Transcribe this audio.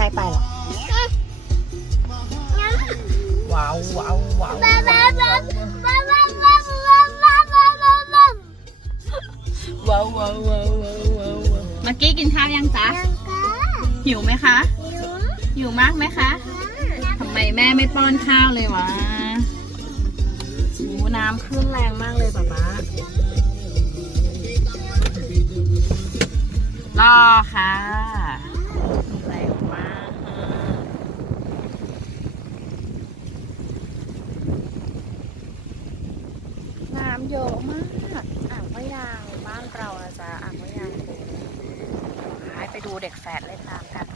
ให้ไปหรอกว้าวว้าวว้าวว้าวว้าวว้าวว้าวว้าวว้าวเมื่อกี้กินข้าวยังจ๊ะหิวไหมคะหิวมากไหมคะทำไมแม่ไม่ป้อนข้าวเลยวะโอ้น้ำขึ้นแรงมากเลยป๊าป๊ารอค่ะแรงมากน้ำเยอะมากอ่างพะยางบ้านเราอาจจะอ่างพะยางหายไปดูเด็กแฝดเล่นน้ำกัน